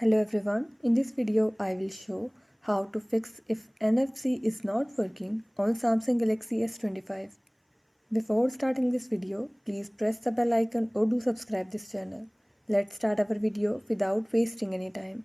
Hello everyone, in this video I will show how to fix if NFC is not working on Samsung Galaxy S25. Before starting this video, please press the bell icon or do subscribe this channel. Let's start our video without wasting any time.